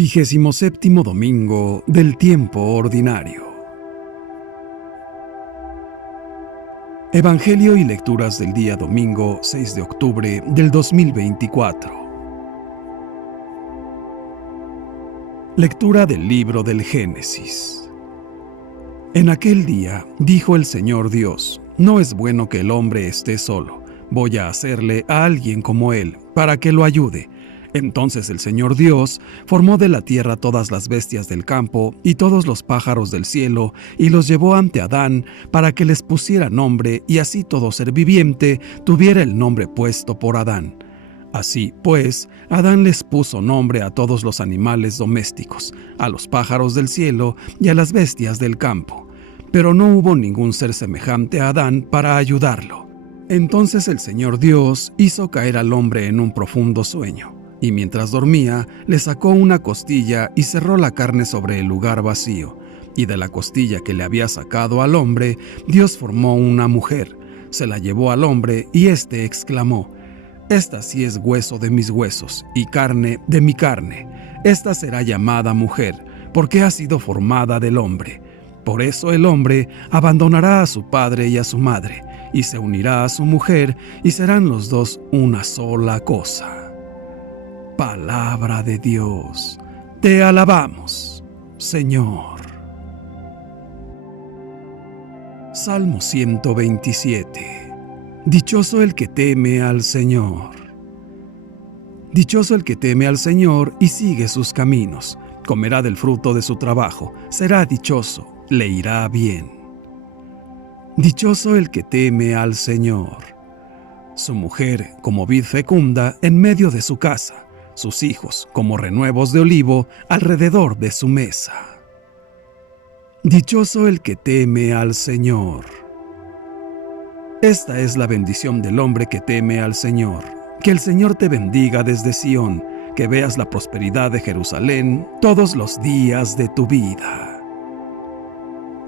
27º domingo del tiempo ordinario. Evangelio y lecturas del día domingo 6 de octubre del 2024. Lectura del libro del Génesis. En aquel día dijo el Señor Dios: no es bueno que el hombre esté solo. Voy a hacerle a alguien como él, para que lo ayude. Entonces el Señor Dios formó de la tierra todas las bestias del campo y todos los pájaros del cielo, y los llevó ante Adán para que les pusiera nombre, y así todo ser viviente tuviera el nombre puesto por Adán. Así pues, Adán les puso nombre a todos los animales domésticos, a los pájaros del cielo y a las bestias del campo. Pero no hubo ningún ser semejante a Adán para ayudarlo. Entonces el Señor Dios hizo caer al hombre en un profundo sueño. Y mientras dormía, le sacó una costilla y cerró la carne sobre el lugar vacío. Y de la costilla que le había sacado al hombre, Dios formó una mujer. Se la llevó al hombre y éste exclamó: «Esta sí es hueso de mis huesos y carne de mi carne. Esta será llamada mujer, porque ha sido formada del hombre. Por eso el hombre abandonará a su padre y a su madre, y se unirá a su mujer, y serán los dos una sola cosa». Palabra de Dios. Te alabamos, Señor. Salmo 127. Dichoso el que teme al Señor. Dichoso el que teme al Señor y sigue sus caminos. Comerá del fruto de su trabajo. Será dichoso, le irá bien. Dichoso el que teme al Señor. Su mujer como vid fecunda en medio de su casa. Sus hijos como renuevos de olivo alrededor de su mesa. Dichoso el que teme al Señor. Esta es la bendición del hombre que teme al Señor. Que el Señor te bendiga desde Sión, que veas la prosperidad de Jerusalén todos los días de tu vida.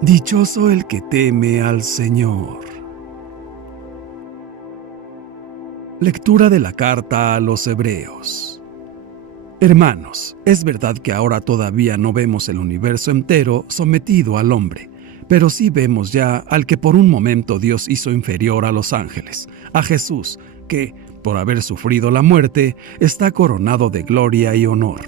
Dichoso el que teme al Señor. Lectura de la carta a los Hebreos. Hermanos, es verdad que ahora todavía no vemos el universo entero sometido al hombre, pero sí vemos ya al que por un momento Dios hizo inferior a los ángeles, a Jesús, que, por haber sufrido la muerte, está coronado de gloria y honor.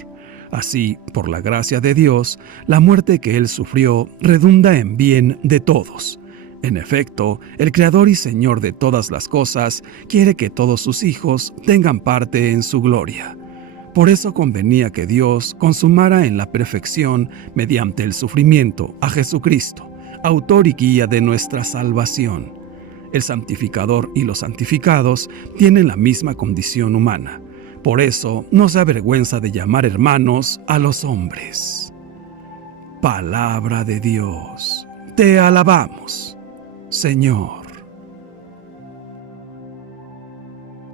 Así, por la gracia de Dios, la muerte que Él sufrió redunda en bien de todos. En efecto, el Creador y Señor de todas las cosas quiere que todos sus hijos tengan parte en su gloria. Por eso convenía que Dios consumara en la perfección, mediante el sufrimiento, a Jesucristo, autor y guía de nuestra salvación. El santificador y los santificados tienen la misma condición humana. Por eso no se avergüenza de llamar hermanos a los hombres. Palabra de Dios. Te alabamos, Señor.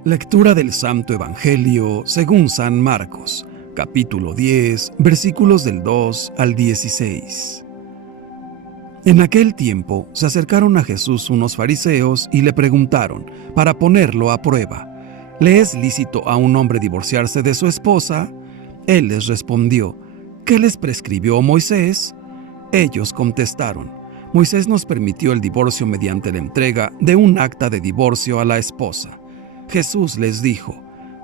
Lectura del Santo Evangelio según San Marcos, capítulo 10, versículos del 2 al 16. En aquel tiempo se acercaron a Jesús unos fariseos y le preguntaron, para ponerlo a prueba: ¿le es lícito a un hombre divorciarse de su esposa? Él les respondió: ¿qué les prescribió Moisés? Ellos contestaron: Moisés nos permitió el divorcio mediante la entrega de un acta de divorcio a la esposa. Jesús les dijo: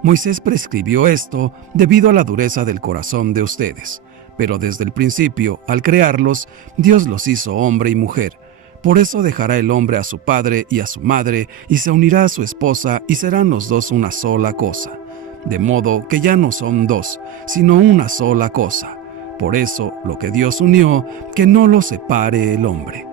Moisés prescribió esto debido a la dureza del corazón de ustedes, pero desde el principio, al crearlos, Dios los hizo hombre y mujer. Por eso dejará el hombre a su padre y a su madre, y se unirá a su esposa, y serán los dos una sola cosa. De modo que ya no son dos, sino una sola cosa. Por eso, lo que Dios unió, que no lo separe el hombre.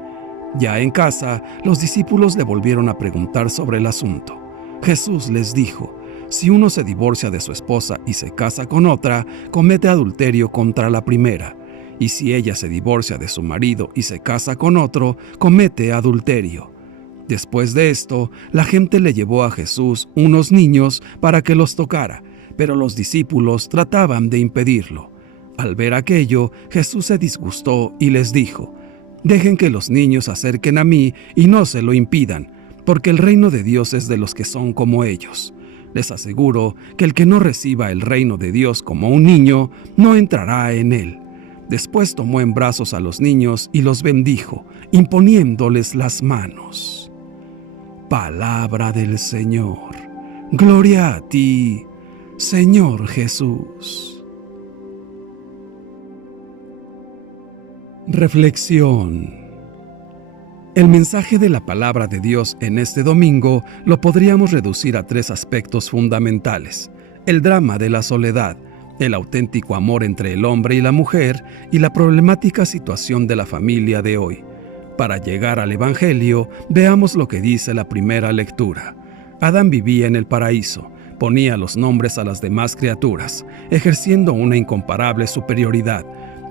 Ya en casa, los discípulos le volvieron a preguntar sobre el asunto. Jesús les dijo: si uno se divorcia de su esposa y se casa con otra, comete adulterio contra la primera. Y si ella se divorcia de su marido y se casa con otro, comete adulterio. Después de esto, la gente le llevó a Jesús unos niños para que los tocara, pero los discípulos trataban de impedirlo. Al ver aquello, Jesús se disgustó y les dijo: dejen que los niños se acerquen a mí y no se lo impidan, porque el reino de Dios es de los que son como ellos. Les aseguro que el que no reciba el reino de Dios como un niño, no entrará en él. Después tomó en brazos a los niños y los bendijo, imponiéndoles las manos. Palabra del Señor. Gloria a ti, Señor Jesús. Reflexión. El mensaje de la palabra de Dios en este domingo lo podríamos reducir a 3 aspectos fundamentales: el drama de la soledad, el auténtico amor entre el hombre y la mujer y la problemática situación de la familia de hoy. Para llegar al Evangelio, veamos lo que dice la primera lectura. Adán vivía en el paraíso, ponía los nombres a las demás criaturas, ejerciendo una incomparable superioridad,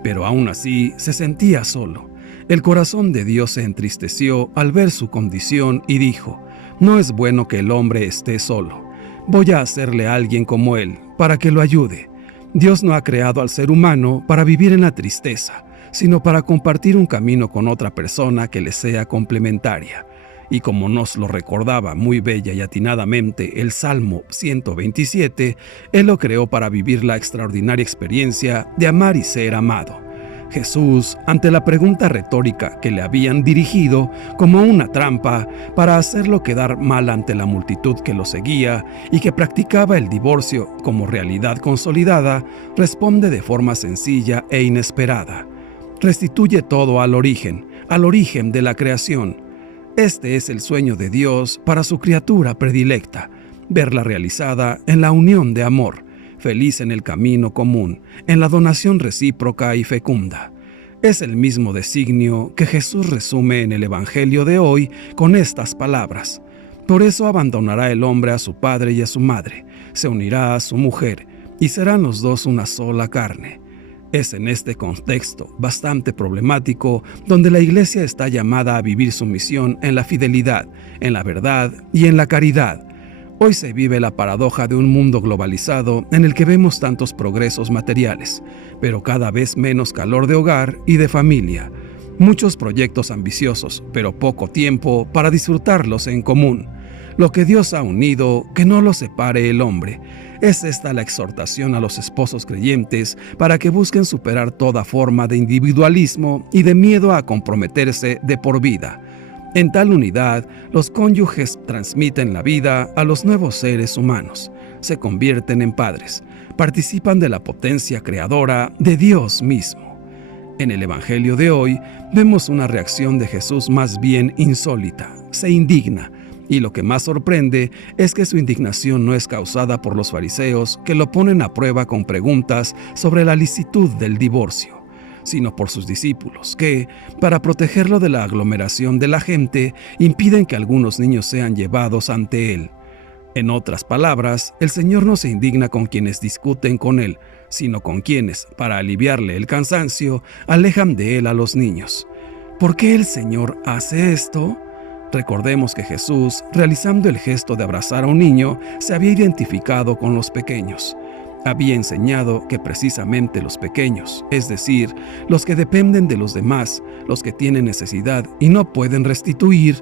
pero aún así se sentía solo. El corazón de Dios se entristeció al ver su condición y dijo: «No es bueno que el hombre esté solo. Voy a hacerle a alguien como él, para que lo ayude». Dios no ha creado al ser humano para vivir en la tristeza, sino para compartir un camino con otra persona que le sea complementaria. Y como nos lo recordaba muy bella y atinadamente el Salmo 127, Él lo creó para vivir la extraordinaria experiencia de amar y ser amado. Jesús, ante la pregunta retórica que le habían dirigido como una trampa para hacerlo quedar mal ante la multitud que lo seguía y que practicaba el divorcio como realidad consolidada, responde de forma sencilla e inesperada. Restituye todo al origen de la creación. Este es el sueño de Dios para su criatura predilecta, verla realizada en la unión de amor, feliz en el camino común, en la donación recíproca y fecunda. Es el mismo designio que Jesús resume en el Evangelio de hoy con estas palabras: «Por eso abandonará el hombre a su padre y a su madre, se unirá a su mujer, y serán los dos una sola carne». Es en este contexto bastante problemático donde la Iglesia está llamada a vivir su misión en la fidelidad, en la verdad y en la caridad. Hoy se vive la paradoja de un mundo globalizado en el que vemos tantos progresos materiales, pero cada vez menos calor de hogar y de familia. Muchos proyectos ambiciosos, pero poco tiempo para disfrutarlos en común. Lo que Dios ha unido, que no lo separe el hombre. Es esta la exhortación a los esposos creyentes para que busquen superar toda forma de individualismo y de miedo a comprometerse de por vida. En tal unidad, los cónyuges transmiten la vida a los nuevos seres humanos, se convierten en padres, participan de la potencia creadora de Dios mismo. En el Evangelio de hoy vemos una reacción de Jesús más bien insólita, se indigna, y lo que más sorprende es que su indignación no es causada por los fariseos que lo ponen a prueba con preguntas sobre la licitud del divorcio, sino por sus discípulos que, para protegerlo de la aglomeración de la gente, impiden que algunos niños sean llevados ante él. En otras palabras, el Señor no se indigna con quienes discuten con él, sino con quienes, para aliviarle el cansancio, alejan de él a los niños. ¿Por qué el Señor hace esto? Recordemos que Jesús, realizando el gesto de abrazar a un niño, se había identificado con los pequeños. Había enseñado que precisamente los pequeños, es decir, los que dependen de los demás, los que tienen necesidad y no pueden restituir,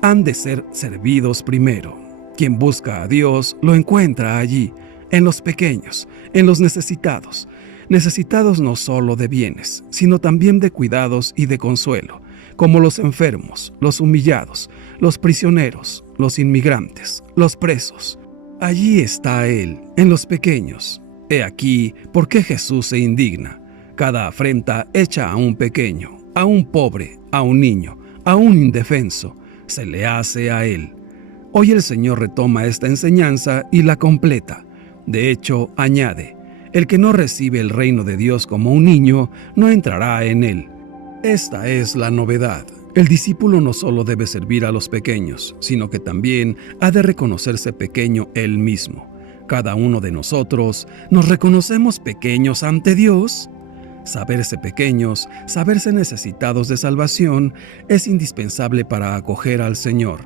han de ser servidos primero. Quien busca a Dios lo encuentra allí, en los pequeños, en los necesitados. Necesitados no solo de bienes, sino también de cuidados y de consuelo, como los enfermos, los humillados, los prisioneros, los inmigrantes, los presos. Allí está Él, en los pequeños. He aquí por qué Jesús se indigna. Cada afrenta hecha a un pequeño, a un pobre, a un niño, a un indefenso, se le hace a Él. Hoy el Señor retoma esta enseñanza y la completa. De hecho, añade: el que no recibe el reino de Dios como un niño, no entrará en él. Esta es la novedad. El discípulo no solo debe servir a los pequeños, sino que también ha de reconocerse pequeño él mismo. Cada uno de nosotros, ¿nos reconocemos pequeños ante Dios? Saberse pequeños, saberse necesitados de salvación, es indispensable para acoger al Señor.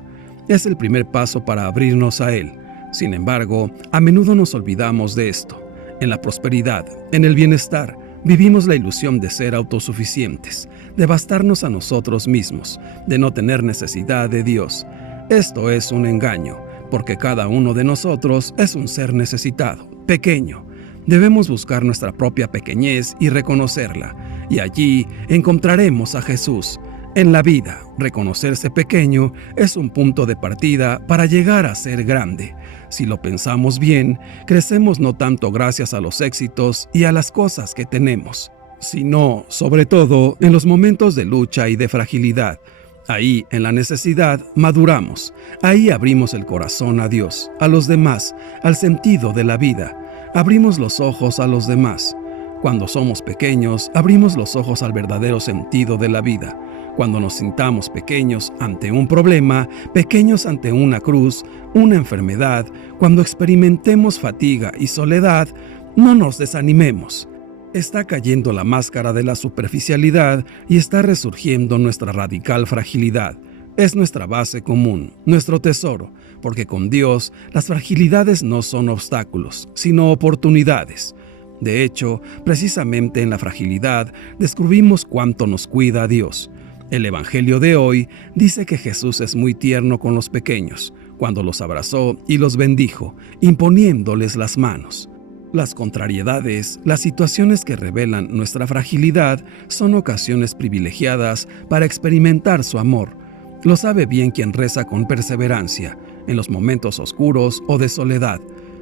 Es el primer paso para abrirnos a Él. Sin embargo, a menudo nos olvidamos de esto. En la prosperidad, en el bienestar, vivimos la ilusión de ser autosuficientes, de bastarnos a nosotros mismos, de no tener necesidad de Dios. Esto es un engaño, porque cada uno de nosotros es un ser necesitado, pequeño. Debemos buscar nuestra propia pequeñez y reconocerla, y allí encontraremos a Jesús. En la vida, reconocerse pequeño es un punto de partida para llegar a ser grande. Si lo pensamos bien, crecemos no tanto gracias a los éxitos y a las cosas que tenemos, sino, sobre todo, en los momentos de lucha y de fragilidad. Ahí, en la necesidad, maduramos. Ahí abrimos el corazón a Dios, a los demás, al sentido de la vida. Abrimos los ojos a los demás. Cuando somos pequeños, abrimos los ojos al verdadero sentido de la vida. Cuando nos sintamos pequeños ante un problema, pequeños ante una cruz, una enfermedad, cuando experimentemos fatiga y soledad, no nos desanimemos. Está cayendo la máscara de la superficialidad y está resurgiendo nuestra radical fragilidad. Es nuestra base común, nuestro tesoro, porque con Dios las fragilidades no son obstáculos, sino oportunidades. De hecho, precisamente en la fragilidad descubrimos cuánto nos cuida Dios. El Evangelio de hoy dice que Jesús es muy tierno con los pequeños, cuando los abrazó y los bendijo, imponiéndoles las manos. Las contrariedades, las situaciones que revelan nuestra fragilidad, son ocasiones privilegiadas para experimentar su amor. Lo sabe bien quien reza con perseverancia, en los momentos oscuros o de soledad.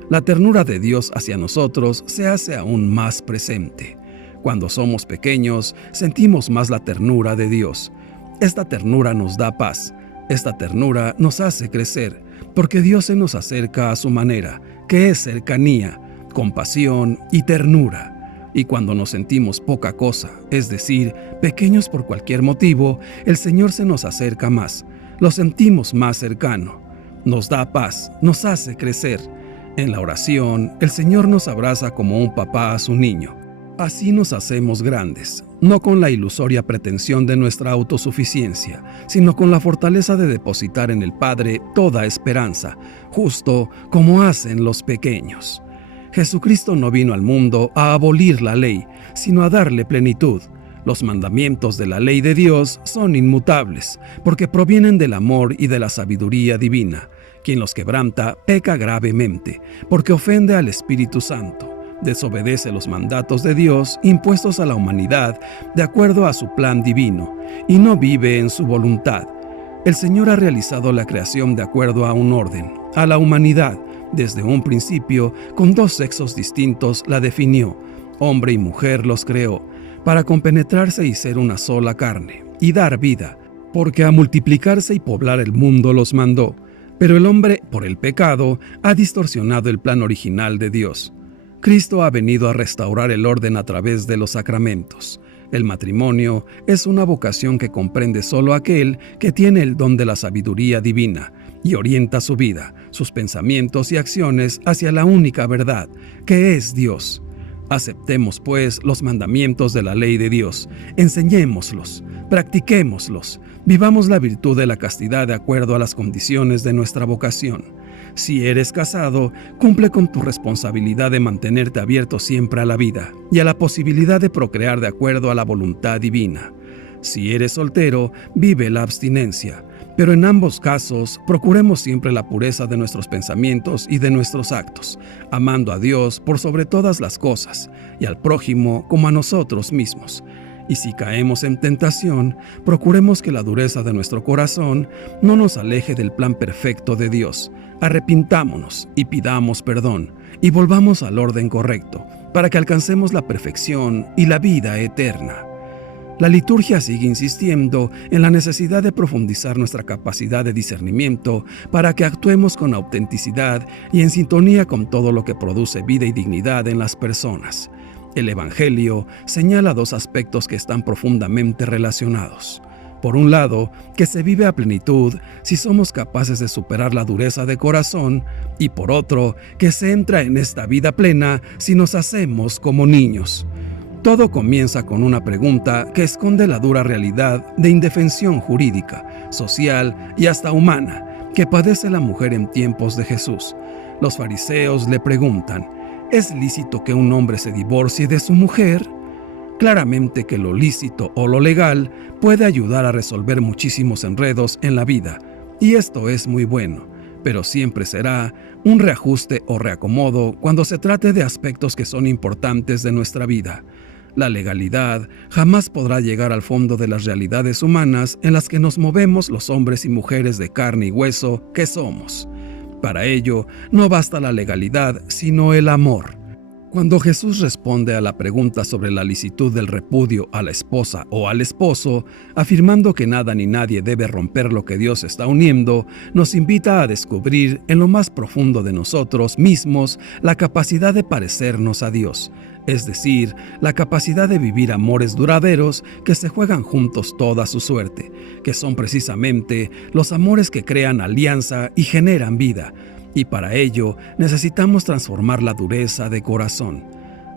La ternura de Dios hacia nosotros se hace aún más presente. Cuando somos pequeños, sentimos más la ternura de Dios. Esta ternura nos da paz. Esta ternura nos hace crecer, porque Dios se nos acerca a su manera, que es cercanía, compasión y ternura. Y cuando nos sentimos poca cosa, es decir, pequeños por cualquier motivo, el Señor se nos acerca más. Lo sentimos más cercano. Nos da paz, nos hace crecer. En la oración, el Señor nos abraza como un papá a su niño. Así nos hacemos grandes, no con la ilusoria pretensión de nuestra autosuficiencia, sino con la fortaleza de depositar en el Padre toda esperanza, justo como hacen los pequeños. Jesucristo no vino al mundo a abolir la ley, sino a darle plenitud. Los mandamientos de la ley de Dios son inmutables, porque provienen del amor y de la sabiduría divina. Quien los quebranta peca gravemente, porque ofende al Espíritu Santo. Desobedece los mandatos de Dios impuestos a la humanidad de acuerdo a su plan divino, y no vive en su voluntad. El Señor ha realizado la creación de acuerdo a un orden, a la humanidad. Desde un principio, con dos sexos distintos la definió, hombre y mujer los creó, para compenetrarse y ser una sola carne, y dar vida, porque a multiplicarse y poblar el mundo los mandó. Pero el hombre, por el pecado, ha distorsionado el plan original de Dios. Cristo ha venido a restaurar el orden a través de los sacramentos. El matrimonio es una vocación que comprende solo aquel que tiene el don de la sabiduría divina y orienta su vida, sus pensamientos y acciones hacia la única verdad, que es Dios. Aceptemos, pues, los mandamientos de la ley de Dios, enseñémoslos, practiquémoslos, vivamos la virtud de la castidad de acuerdo a las condiciones de nuestra vocación. Si eres casado, cumple con tu responsabilidad de mantenerte abierto siempre a la vida y a la posibilidad de procrear de acuerdo a la voluntad divina. Si eres soltero, vive la abstinencia, pero en ambos casos procuremos siempre la pureza de nuestros pensamientos y de nuestros actos, amando a Dios por sobre todas las cosas y al prójimo como a nosotros mismos. Y si caemos en tentación, procuremos que la dureza de nuestro corazón no nos aleje del plan perfecto de Dios. Arrepintámonos y pidamos perdón, y volvamos al orden correcto, para que alcancemos la perfección y la vida eterna. La liturgia sigue insistiendo en la necesidad de profundizar nuestra capacidad de discernimiento para que actuemos con autenticidad y en sintonía con todo lo que produce vida y dignidad en las personas. El Evangelio señala dos aspectos que están profundamente relacionados. Por un lado, que se vive a plenitud si somos capaces de superar la dureza de corazón, y por otro, que se entra en esta vida plena si nos hacemos como niños. Todo comienza con una pregunta que esconde la dura realidad de indefensión jurídica, social y hasta humana que padece la mujer en tiempos de Jesús. Los fariseos le preguntan: ¿es lícito que un hombre se divorcie de su mujer? Claramente que lo lícito o lo legal puede ayudar a resolver muchísimos enredos en la vida, y esto es muy bueno. pero siempre será un reajuste o reacomodo cuando se trate de aspectos que son importantes de nuestra vida. La legalidad jamás podrá llegar al fondo de las realidades humanas en las que nos movemos los hombres y mujeres de carne y hueso que somos. Para ello, no basta la legalidad, sino el amor. Cuando Jesús responde a la pregunta sobre la licitud del repudio a la esposa o al esposo, afirmando que nada ni nadie debe romper lo que Dios está uniendo, nos invita a descubrir en lo más profundo de nosotros mismos la capacidad de parecernos a Dios, es decir, la capacidad de vivir amores duraderos que se juegan juntos toda su suerte, que son precisamente los amores que crean alianza y generan vida. Y para ello necesitamos transformar la dureza de corazón.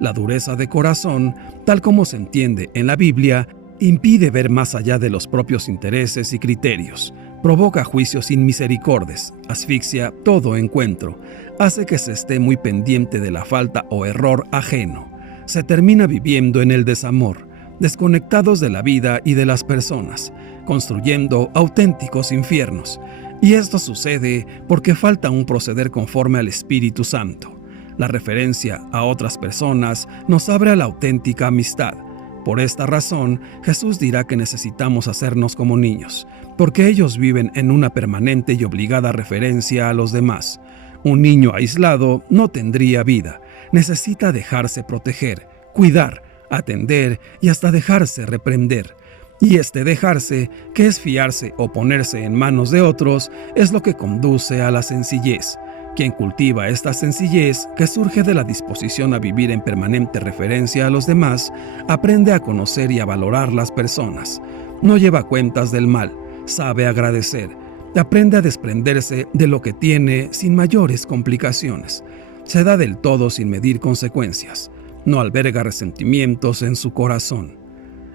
La dureza de corazón, tal como se entiende en la Biblia, impide ver más allá de los propios intereses y criterios, provoca juicios sin misericordias, asfixia todo encuentro, hace que se esté muy pendiente de la falta o error ajeno. Se termina viviendo en el desamor, desconectados de la vida y de las personas, construyendo auténticos infiernos. Y esto sucede porque falta un proceder conforme al Espíritu Santo. La referencia a otras personas nos abre a la auténtica amistad. Por esta razón, Jesús dirá que necesitamos hacernos como niños, porque ellos viven en una permanente y obligada referencia a los demás. Un niño aislado no tendría vida, necesita dejarse proteger, cuidar, atender y hasta dejarse reprender. Y este dejarse, que es fiarse o ponerse en manos de otros, es lo que conduce a la sencillez. Quien cultiva esta sencillez, que surge de la disposición a vivir en permanente referencia a los demás, aprende a conocer y a valorar las personas. No lleva cuentas del mal, sabe agradecer, aprende a desprenderse de lo que tiene sin mayores complicaciones. Se da del todo sin medir consecuencias. No alberga resentimientos en su corazón.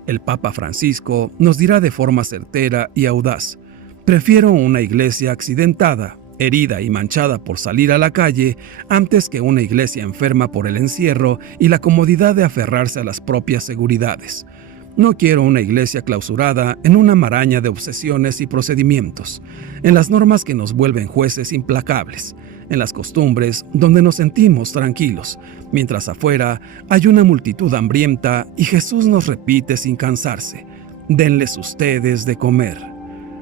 El Papa Francisco nos dirá de forma certera y audaz: prefiero una iglesia accidentada, herida y manchada por salir a la calle, antes que una iglesia enferma por el encierro y la comodidad de aferrarse a las propias seguridades. No quiero una iglesia clausurada en una maraña de obsesiones y procedimientos, en las normas que nos vuelven jueces implacables, en las costumbres donde nos sentimos tranquilos, mientras afuera hay una multitud hambrienta y Jesús nos repite sin cansarse: denles ustedes de comer.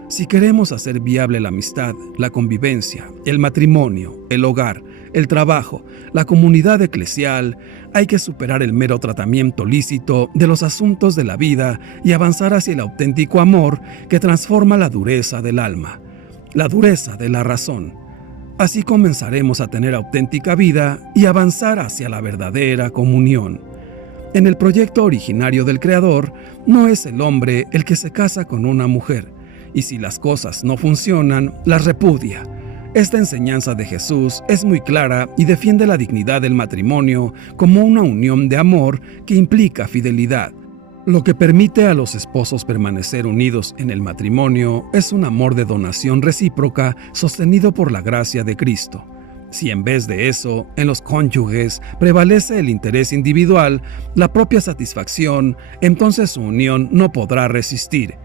Si queremos hacer viable la amistad, la convivencia, el matrimonio, el hogar, el trabajo, la comunidad eclesial, hay que superar el mero tratamiento lícito de los asuntos de la vida y avanzar hacia el auténtico amor que transforma la dureza del alma, la dureza de la razón. Así comenzaremos a tener auténtica vida y avanzar hacia la verdadera comunión. En el proyecto originario del Creador, no es el hombre el que se casa con una mujer, y si las cosas no funcionan, las repudia. Esta enseñanza de Jesús es muy clara y defiende la dignidad del matrimonio como una unión de amor que implica fidelidad. Lo que permite a los esposos permanecer unidos en el matrimonio es un amor de donación recíproca sostenido por la gracia de Cristo. Si en vez de eso, en los cónyuges prevalece el interés individual, la propia satisfacción, entonces su unión no podrá resistir.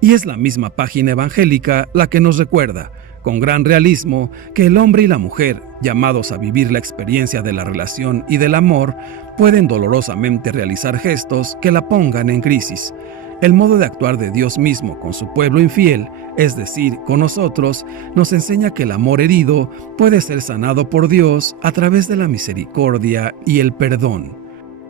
Y es la misma página evangélica la que nos recuerda, con gran realismo, que el hombre y la mujer, llamados a vivir la experiencia de la relación y del amor, pueden dolorosamente realizar gestos que la pongan en crisis. El modo de actuar de Dios mismo con su pueblo infiel, es decir, con nosotros, nos enseña que el amor herido puede ser sanado por Dios a través de la misericordia y el perdón.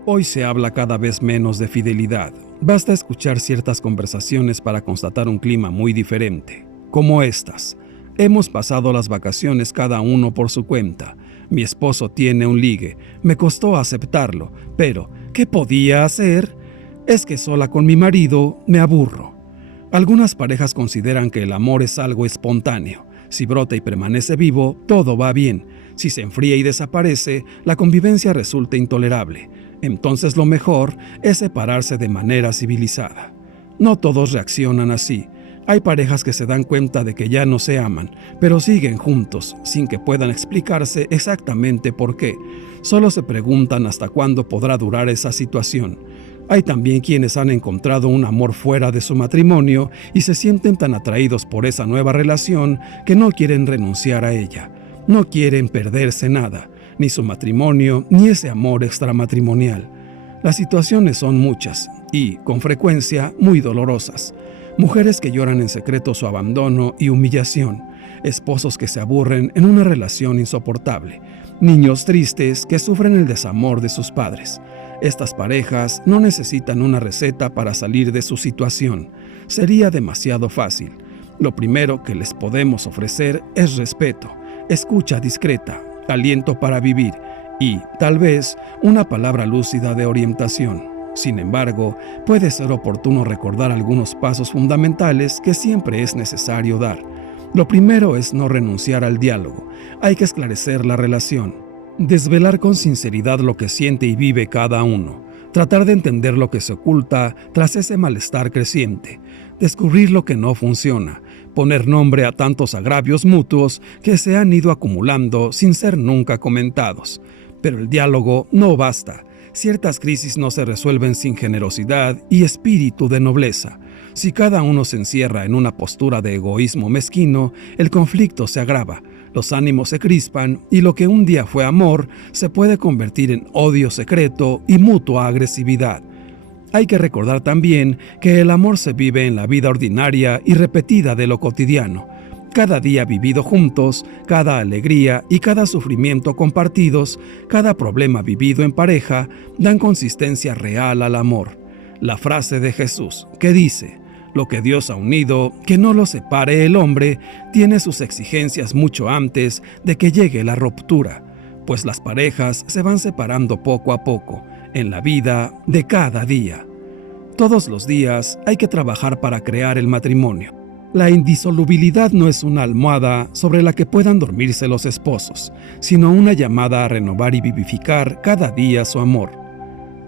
Hoy se habla cada vez menos de fidelidad. Basta escuchar ciertas conversaciones para constatar un clima muy diferente, como estas. Hemos pasado las vacaciones cada uno por su cuenta. Mi esposo tiene un ligue. Me costó aceptarlo, pero ¿qué podía hacer? Es que sola con mi marido me aburro. Algunas parejas consideran que el amor es algo espontáneo. Si brota y permanece vivo, todo va bien. Si se enfría y desaparece, la convivencia resulta intolerable. Entonces lo mejor es separarse de manera civilizada. No todos reaccionan así. Hay parejas que se dan cuenta de que ya no se aman, pero siguen juntos, sin que puedan explicarse exactamente por qué. Solo se preguntan hasta cuándo podrá durar esa situación. Hay también quienes han encontrado un amor fuera de su matrimonio y se sienten tan atraídos por esa nueva relación que no quieren renunciar a ella. No quieren perderse nada, ni su matrimonio, ni ese amor extramatrimonial. Las situaciones son muchas y, con frecuencia, muy dolorosas. Mujeres que lloran en secreto su abandono y humillación, esposos que se aburren en una relación insoportable, niños tristes que sufren el desamor de sus padres. Estas parejas no necesitan una receta para salir de su situación. Sería demasiado fácil. Lo primero que les podemos ofrecer es respeto, escucha discreta, aliento para vivir y, tal vez, una palabra lúcida de orientación. Sin embargo, puede ser oportuno recordar algunos pasos fundamentales que siempre es necesario dar. Lo primero es no renunciar al diálogo. Hay que esclarecer la relación, desvelar con sinceridad lo que siente y vive cada uno, tratar de entender lo que se oculta tras ese malestar creciente, descubrir lo que no funciona, poner nombre a tantos agravios mutuos que se han ido acumulando sin ser nunca comentados. Pero el diálogo no basta. Ciertas crisis no se resuelven sin generosidad y espíritu de nobleza. Si cada uno se encierra en una postura de egoísmo mezquino, el conflicto se agrava, los ánimos se crispan y lo que un día fue amor se puede convertir en odio secreto y mutua agresividad. Hay que recordar también que el amor se vive en la vida ordinaria y repetida de lo cotidiano. Cada día vivido juntos, cada alegría y cada sufrimiento compartidos, cada problema vivido en pareja, dan consistencia real al amor. La frase de Jesús, que dice: "Lo que Dios ha unido, que no lo separe el hombre", tiene sus exigencias mucho antes de que llegue la ruptura, pues las parejas se van separando poco a poco, en la vida de cada día. Todos los días hay que trabajar para crear el matrimonio. La indisolubilidad no es una almohada sobre la que puedan dormirse los esposos, sino una llamada a renovar y vivificar cada día su amor.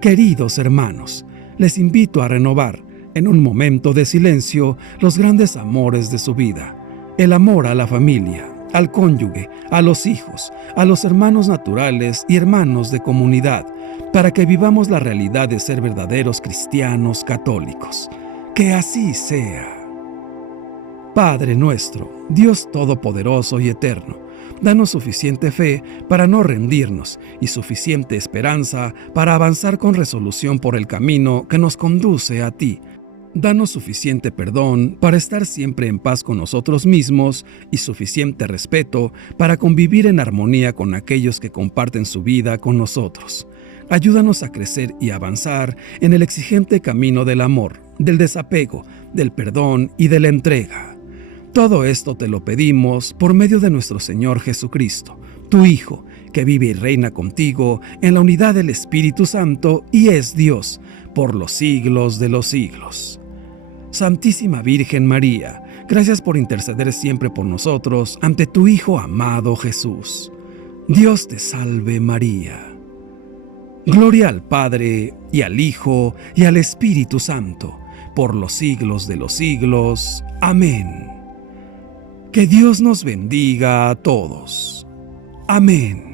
Queridos hermanos, les invito a renovar, en un momento de silencio, los grandes amores de su vida. El amor a la familia, al cónyuge, a los hijos, a los hermanos naturales y hermanos de comunidad, para que vivamos la realidad de ser verdaderos cristianos católicos. Que así sea. Padre nuestro, Dios todopoderoso y eterno, danos suficiente fe para no rendirnos y suficiente esperanza para avanzar con resolución por el camino que nos conduce a ti. Danos suficiente perdón para estar siempre en paz con nosotros mismos y suficiente respeto para convivir en armonía con aquellos que comparten su vida con nosotros. Ayúdanos a crecer y avanzar en el exigente camino del amor, del desapego, del perdón y de la entrega. Todo esto te lo pedimos por medio de nuestro Señor Jesucristo, tu Hijo, que vive y reina contigo en la unidad del Espíritu Santo y es Dios por los siglos de los siglos. Santísima Virgen María, gracias por interceder siempre por nosotros ante tu Hijo amado Jesús. Dios te salve María. Gloria al Padre, y al Hijo, y al Espíritu Santo, por los siglos de los siglos. Amén. Que Dios nos bendiga a todos. Amén.